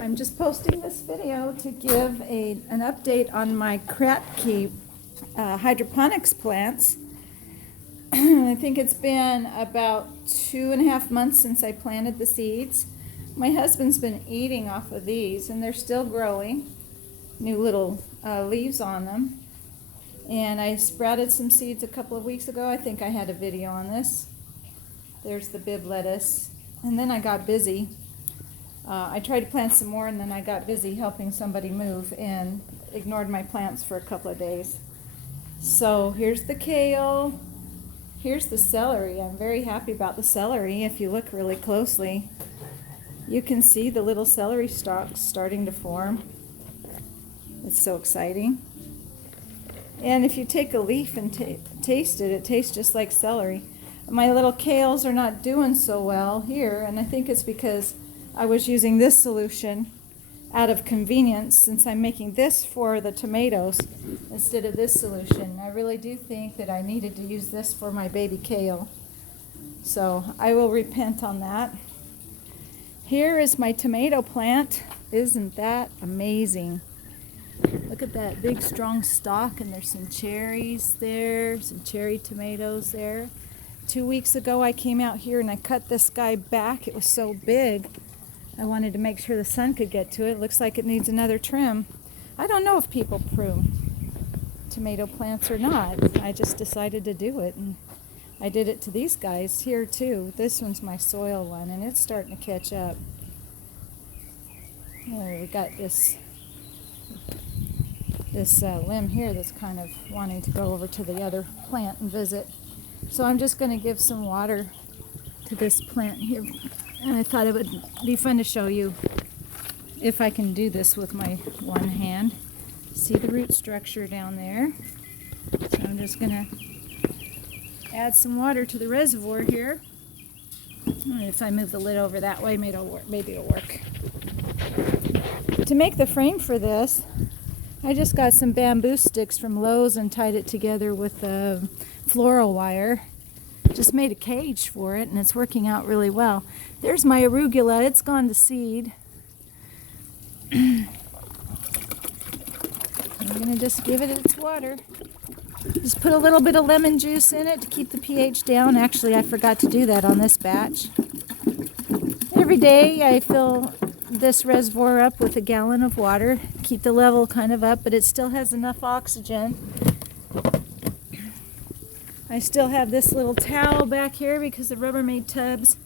I'm just posting this video to give an update on my Kratky hydroponics plants. I think it's been about 2.5 months since I planted the seeds. My husband's been eating off of these and they're still growing, new little leaves on them. And I sprouted some seeds a couple of weeks ago. I think I had a video on this. There's the bib lettuce. And then I got busy. I tried to plant some more and then I got busy helping somebody move and ignored my plants for a couple of days. So here's the kale. Here's the celery. I'm very happy about the celery. If you look really closely, you can see the little celery stalks starting to form. It's so exciting. And if you take a leaf and taste it, it tastes just like celery. My little kales are not doing so well here, and I think it's because I was using this solution out of convenience since I'm making this for the tomatoes instead of this solution. I really do think that I needed to use this for my baby kale. So I will repent on that. Here is my tomato plant. Isn't that amazing? Look at that big strong stalk, and there's some cherries there, some cherry tomatoes there. 2 weeks ago I came out here and I cut this guy back. It was so big. I wanted to make sure the sun could get to it. It looks like it needs another trim. I don't know if people prune tomato plants or not. I just decided to do it, and I did it to these guys here too. This one's my soil one, and it's starting to catch up. Oh, we got this limb here that's kind of wanting to go over to the other plant and visit. So I'm just going to give some water to this plant here. And I thought it would be fun to show you if I can do this with my one hand. See the root structure down there? So I'm just going to add some water to the reservoir here. And if I move the lid over that way, maybe it'll work. To make the frame for this, I just got some bamboo sticks from Lowe's and tied it together with floral wire. Just made a cage for it, and it's working out really well. There's my arugula. It's gone to seed. I'm going to just give it its water. Just put a little bit of lemon juice in it to keep the pH down. Actually, I forgot to do that on this batch. Every day I fill this reservoir up with a gallon of water. Keep the level kind of up, but it still has enough oxygen. I still have this little towel back here because the Rubber Maid tubs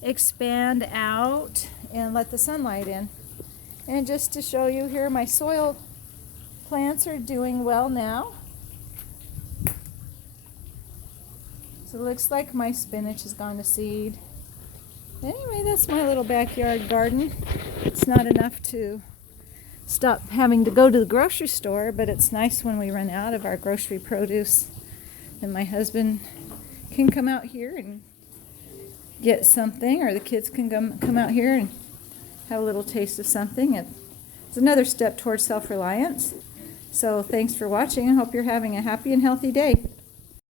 expand out and let the sunlight in. And just to show you here, my soil plants are doing well now. So it looks like my spinach has gone to seed. Anyway, that's my little backyard garden. It's not enough to stop having to go to the grocery store, but it's nice when we run out of our grocery produce and my husband can come out here and get something, or the kids can come out here and have a little taste of something. It's another step towards self-reliance. So thanks for watching. I hope you're having a happy and healthy day.